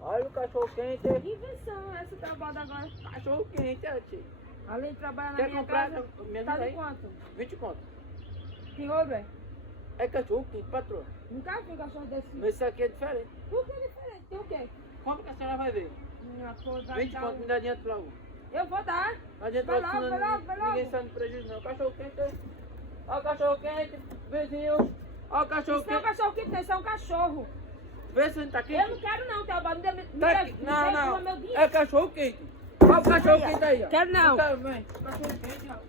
Olha o cachorro quente. Que invenção é essa trabalho agora? Cachorro quente, tia. Além de trabalhar na Quer minha comprar? casa, Me tá ajuda de aí. quanto? 20 conto. Que roubo é? É cachorro quente, patroa. Nunca vi um cachorro desse. Mas isso aqui é diferente. Por que é diferente? Tem o quê? Compra que a senhora vai ver. Minha coisa 20 conto, me dá dinheiro pra um. Eu vou dar. Adianta Vai logo, vai logo, vai logo. Ninguém sai no prejuízo não. Cachorro quente aí. Olha o cachorro quente, vizinho. Olha o cachorro Isso não é um quente. cachorro quente, não, isso é um cachorro. Vê se ele tá Eu quente. não quero não, Teobaldo. Tá aqui. Não, Meu não. dinheiro. É cachorro quente. Olha o cachorro quente aí, ó. Quero não. Quero, mãe. Cachorro quente, rapaz.